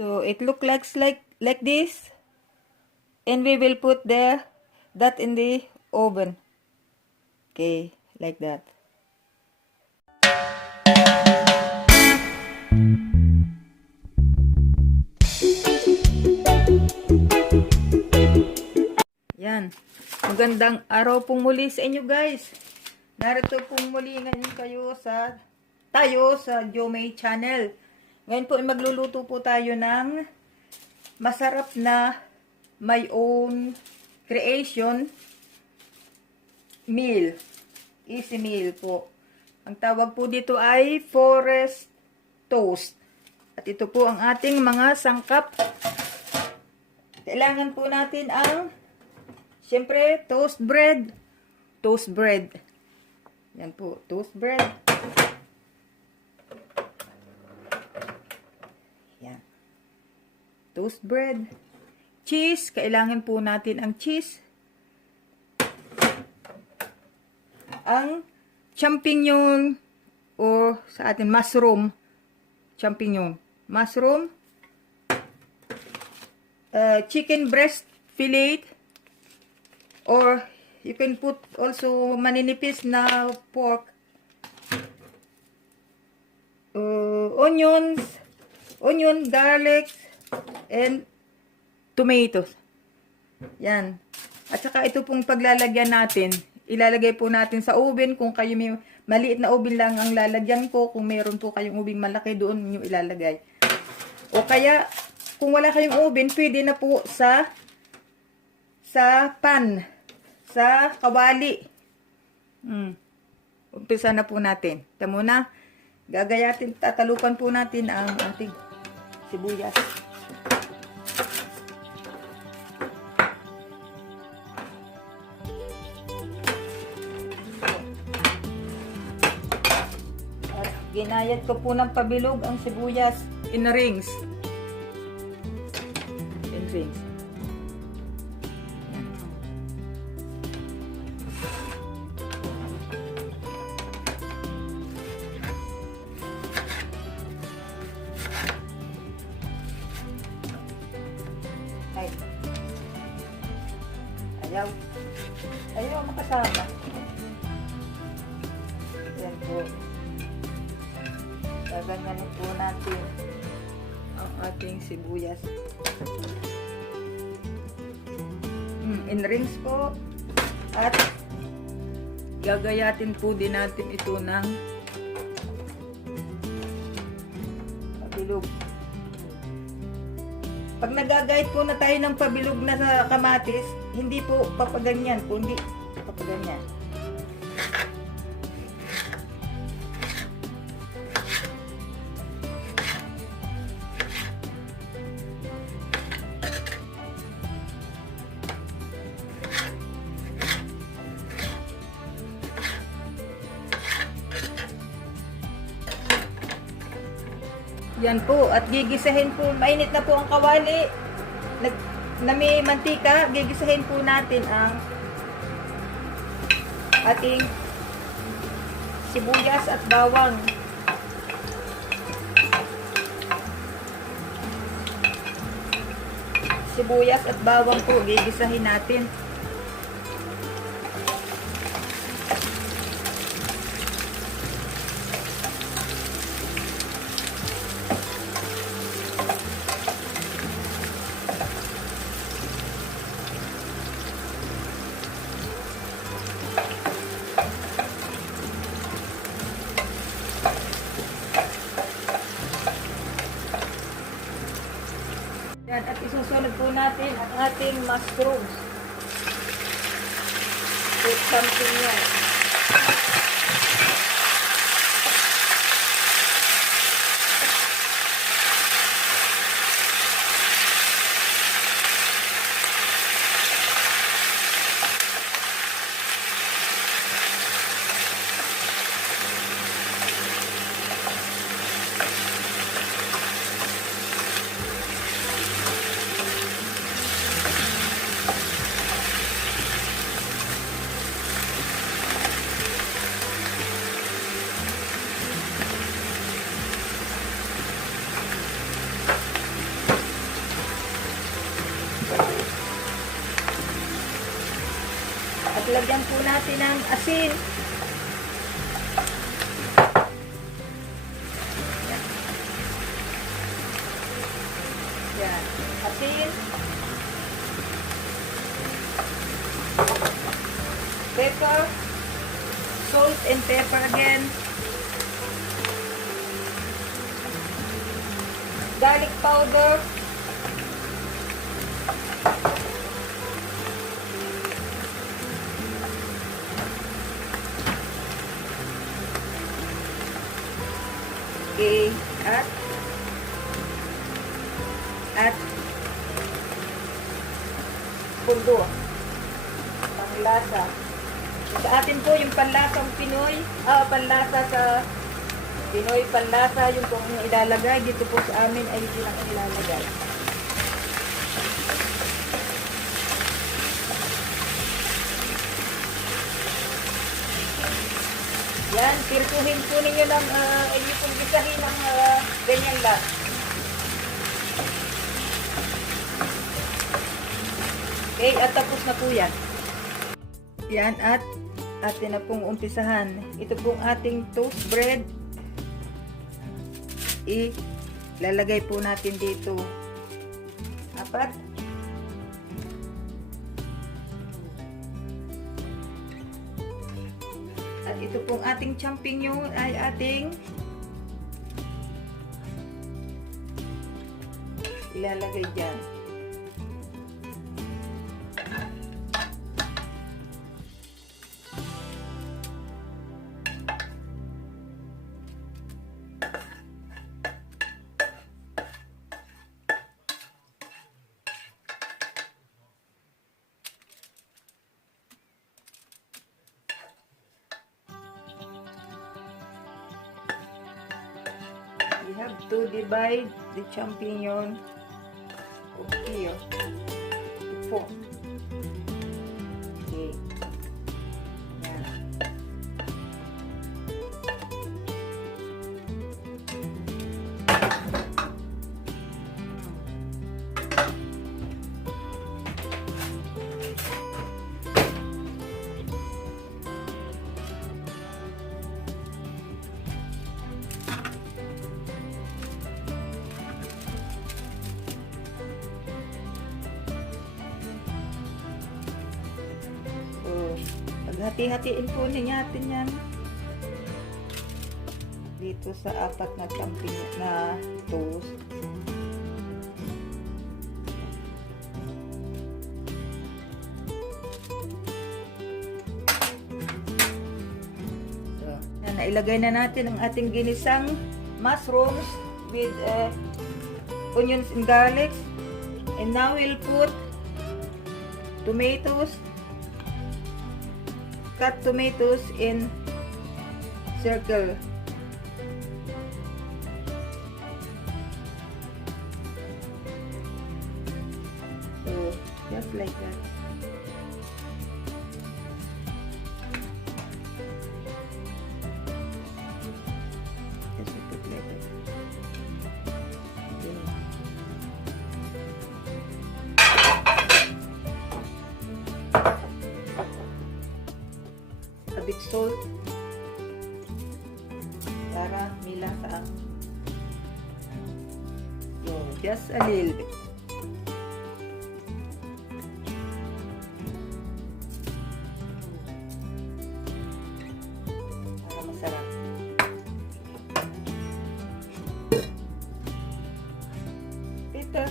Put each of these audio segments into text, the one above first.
So it looks like this, and we will put that in the oven. Okay, like that. Yan. Magandang araw pong muli sa inyo, guys. Narito pong muli ngayon tayo sa JOMEY channel. Ngayon po ay magluluto po tayo ng masarap na my own creation meal. Easy meal po. Ang tawag po dito ay forest toast. At ito po ang ating mga sangkap. Kailangan po natin ang, siyempre, toast bread. Toast bread. Yan po, toast bread. Yan. Toast bread. Cheese. Kailangan po natin ang cheese. Ang champignon o sa atin mushroom. Champignon. Mushroom. Chicken breast fillet. Or you can put also maninipis na pork. Onion, garlic, and tomatoes. Yan. At saka ito pong paglalagyan natin. Ilalagay po natin sa oven. Kung kayo may maliit na oven lang ang lalagyan ko. Kung mayroon po kayong oven malaki, doon nyo ilalagay. O kaya, kung wala kayong oven, pwede na po sa pan. Sa kawali. Umpisa na po natin. Ito muna. Tatalupan po natin ang ating sibuyas. At ginayat ko po ng pabilog ang sibuyas in rings. In rings. Ayaw makasama. Yan po. Gaganyanin po natin ang ating sibuyas. In rings po. At gagayatin po din natin ito ng pabilog. Pag nagagayat po na tayo ng pabilog na sa kamatis, hindi po papaganyan, kundi papaganyan. Yan po, at gigisahin po, mainit na po ang kawali. Na may mantika, gigisahin po natin ang ating sibuyas at bawang. Sibuyas at bawang po, gigisahin natin. Yan, at isusunod po natin ang ating mushrooms. Put something yan. lagyan po natin ng asin. Yan. Asin. Pepper. Salt and pepper again. Garlic powder. Okay, at pundo, panglasa. Sa atin po yung panlasang Pinoy, panlasa sa Pinoy, panlasa yung kung ilalagay. Dito po sa amin ay silang ilalagay. Yan, pirtuhin po ninyo ng, inyo pong gisahin ng ganyan lang. Okay, at tapos na po yan. Yan, at atin na pong umpisahan. Ito pong ating toast bread. Ilalagay po natin dito. Apat. At ito pong ating champignon ay ating ilalagay dyan. We have to divide the champignon. Okay, four. Okay. Yan. Hati-hatiin po natin yan dito sa apat na champignon na toast. So, nailagay na natin ang ating ginisang mushrooms with onions and garlic, and now we'll put tomatoes. Cut tomatoes in circle. So, just like that. Just put it like that. Okay. A bit salt para milasa. So, just a little bit. Para masarap. Ito.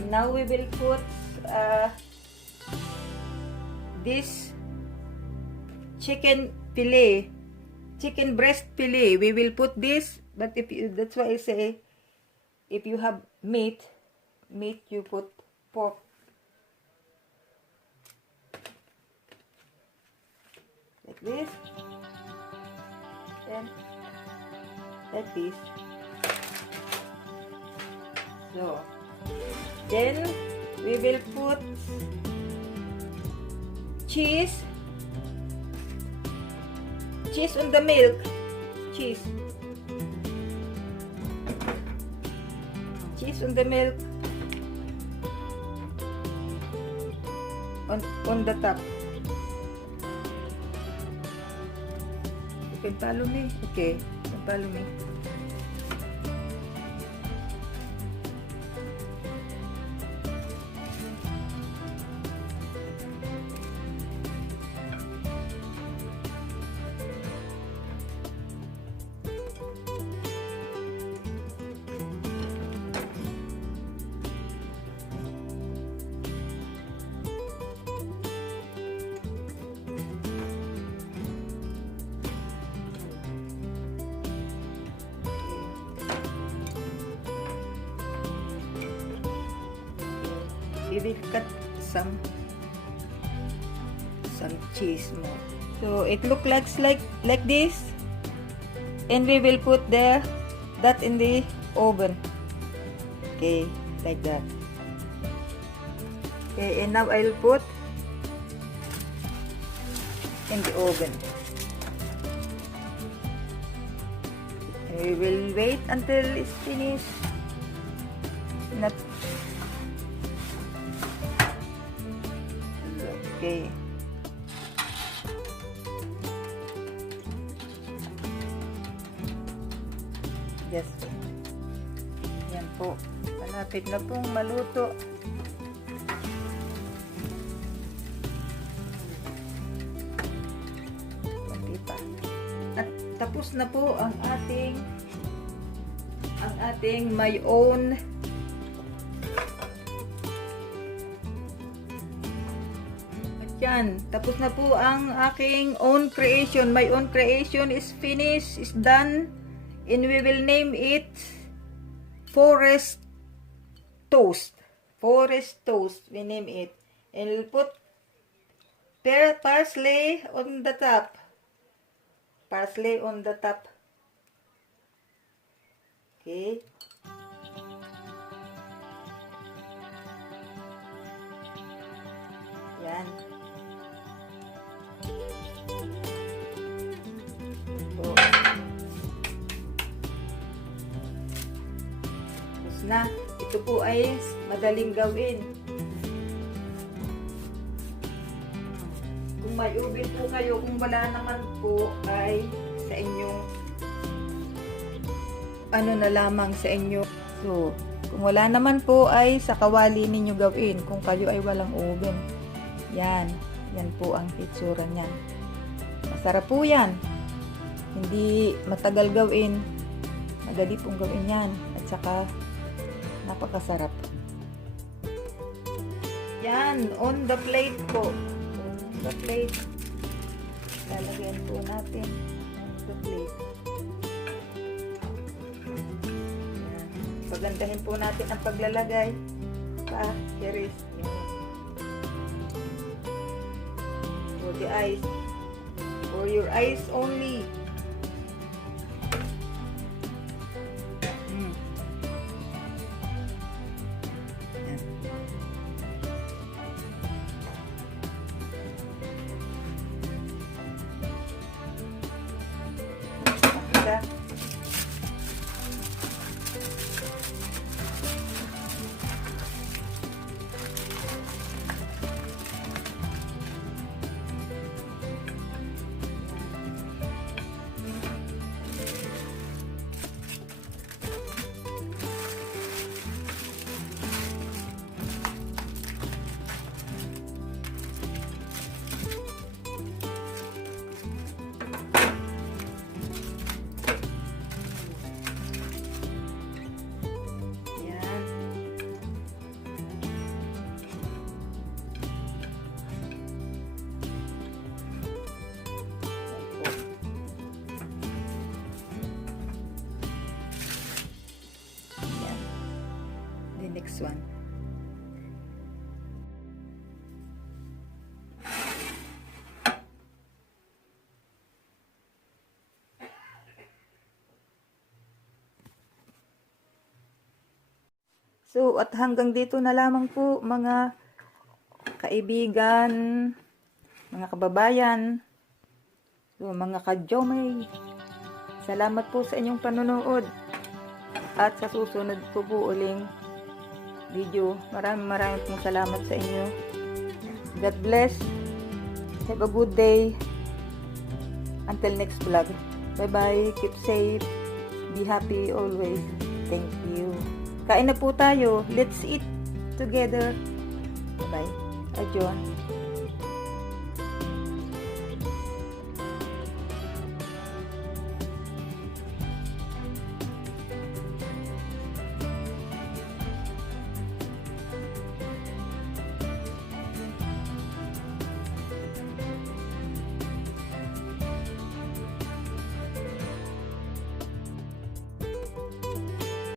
And now we will put this chicken fillet, chicken breast fillet. We will put this, but if you, that's why I say, if you have meat you put pork. Like this, and like this. So then we will put cheese on the milk. Cheese on the milk. on the top. You can follow me? Okay, you can follow me. We will cut some cheese more. So it looks like this, and we will put that in the oven. Okay, like that. Okay, and now I'll put in the oven. And we will wait until it's finished. Okay. Just yan po. Malapit na pong maluto. Kunti pa. At tapos na po ang ating my own yan. Tapos na po ang aking own creation. My own creation is finished, is done. And we will name it Forest Toast. Forest Toast. We name it. And we'll put parsley on the top. Parsley on the top. Okay. Yan. Na, ito po ay madaling gawin. Kung may ubin po kayo, kung wala naman po ay sa inyong ano na lamang sa inyo. So, kung wala naman po ay sa kawali ninyo gawin kung kayo ay walang oven. Yan po ang itsura niyan. Masarap po yan. Hindi matagal gawin. Madali pong gawin yan. At saka napakasarap. Yan, on the plate po. On the plate. Lalagyan po natin on the plate. Yan. Pagandahin po natin ang paglalagay. Here is for the eyes. For your eyes only. Next one. So, at hanggang dito na lamang po mga kaibigan, mga kababayan, so, mga ka-JOMEY. Salamat po sa inyong panonood. At sa susunod po uling video. Maraming pong salamat sa inyo. God bless. Have a good day. Until next vlog. Bye-bye. Keep safe. Be happy always. Thank you. Kain na po tayo. Let's eat together. Bye-bye. John.